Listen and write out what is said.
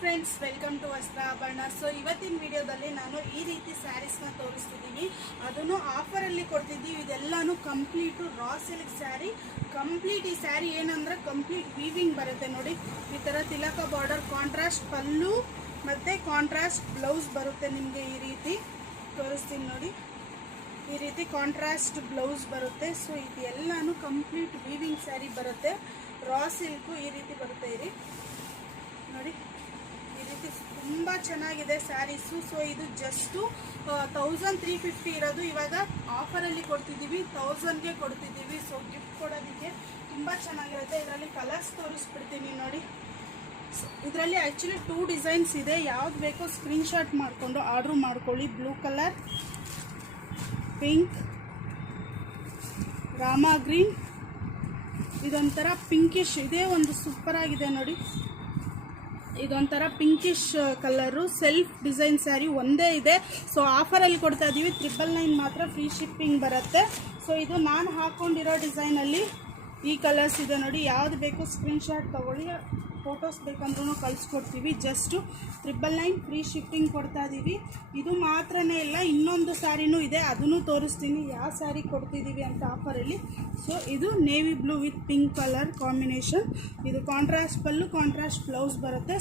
Friends, welcome to Vastrabharana. So ಇವತ್ತಿನ ವಿಡಿಯೋದಲ್ಲಿ ನಾನು ಈ ರೀತಿ ಸ್ಯಾರೀಸ್ನ ತೋರಿಸ್ತಿದ್ದೀನಿ. ಅದನ್ನು ಆಫರಲ್ಲಿ ಕೊಡ್ತಿದ್ದೀವಿ. ಇದೆಲ್ಲನೂ complete raw silk sari. Complete ಈ ಸ್ಯಾರಿ ಏನಂದ್ರೆ ಕಂಪ್ಲೀಟ್ ವೀವಿಂಗ್ ಬರುತ್ತೆ ನೋಡಿ. ಈ ಥರ ತಿಲಕ ಬಾರ್ಡರ್, ಕಾಂಟ್ರಾಸ್ಟ್ ಪಲ್ಲು ಮತ್ತು ಕಾಂಟ್ರಾಸ್ಟ್ ಬ್ಲೌಸ್ ಬರುತ್ತೆ. ನಿಮಗೆ ಈ ರೀತಿ ತೋರಿಸ್ತೀನಿ ನೋಡಿ. ಈ ರೀತಿ ಕಾಂಟ್ರಾಸ್ಟ್ ಬ್ಲೌಸ್ ಬರುತ್ತೆ. ಸೊ ಇದೆಲ್ಲನೂ ಕಂಪ್ಲೀಟ್ ವೀವಿಂಗ್ ಸ್ಯಾರಿ ಬರುತ್ತೆ. ರಾ ಸಿಲ್ಕು ಈ ರೀತಿ ಬರುತ್ತೆ ಇರಿ ನೋಡಿ. ಈ ರೀತಿ ತುಂಬ ಚೆನ್ನಾಗಿದೆ ಸ್ಯಾರೀಸು. ಸೊ ಇದು ಜಸ್ಟು 1350 ಇರೋದು. ಇವಾಗ ಆಫರಲ್ಲಿ ಕೊಡ್ತಿದ್ದೀವಿ, 1000ಗೆ ಕೊಡ್ತಿದ್ದೀವಿ. ಸೊ ಗಿಫ್ಟ್ ಕೊಡೋದಕ್ಕೆ ತುಂಬ ಚೆನ್ನಾಗಿರುತ್ತೆ. ಇದರಲ್ಲಿ ಕಲರ್ಸ್ ತೋರಿಸ್ಬಿಡ್ತೀನಿ ನೋಡಿ. ಇದರಲ್ಲಿ ಆ್ಯಕ್ಚುಲಿ 2 ಡಿಸೈನ್ಸ್ ಇದೆ. ಯಾವ್ದು ಬೇಕೋ ಸ್ಕ್ರೀನ್ಶಾಟ್ ಮಾಡಿಕೊಂಡು ಆರ್ಡ್ರ್ ಮಾಡ್ಕೊಳ್ಳಿ. Blue colour, pink, Rama green, ಇದೊಂಥರ ಪಿಂಕಿಶ್. ಇದೇ ಒಂದು ಸೂಪರ್ ಆಗಿದೆ ನೋಡಿ. ಇದೊಂಥರ pinkish colour. Self design sari ಒಂದೇ ಇದೆ. ಸೊ ಆಫರಲ್ಲಿ ಕೊಡ್ತಾ ಇದ್ದೀವಿ. 999 ಮಾತ್ರ ಫ್ರೀ ಶಿಪ್ಪಿಂಗ್ ಬರುತ್ತೆ. ಸೊ ಇದು ನಾನು ಹಾಕ್ಕೊಂಡಿರೋ ಡಿಸೈನಲ್ಲಿ ಈ ಕಲರ್ಸ್ ಇದೆ ನೋಡಿ. ಯಾವುದು ಬೇಕು ಸ್ಕ್ರೀನ್ಶಾಟ್ ತೊಗೊಳ್ಳಿ. ಫೋಟೋಸ್ ಬೇಕಂದ್ರೂ ಕಳಿಸ್ಕೊಡ್ತೀವಿ. ಜಸ್ಟು 999 ಫ್ರೀ ಶಿಪ್ಪಿಂಗ್ ಕೊಡ್ತಾ ಇದ್ದೀವಿ. ಇದು ಮಾತ್ರನೇ ಇಲ್ಲ, ಇನ್ನೊಂದು ಸ್ಯಾರಿನೂ ಇದೆ, ಅದನ್ನು ತೋರಿಸ್ತೀನಿ ಯಾವ ಸ್ಯಾರಿ ಕೊಡ್ತಿದ್ದೀವಿ ಅಂತ ಆಫರಲ್ಲಿ. ಸೊ ಇದು navy blue with pink colour combination. ಇದು ಕಾಂಟ್ರಾಸ್ಟ್ ಪಲ್ಲು, ಕಾಂಟ್ರಾಸ್ಟ್ ಬ್ಲೌಸ್ ಬರುತ್ತೆ.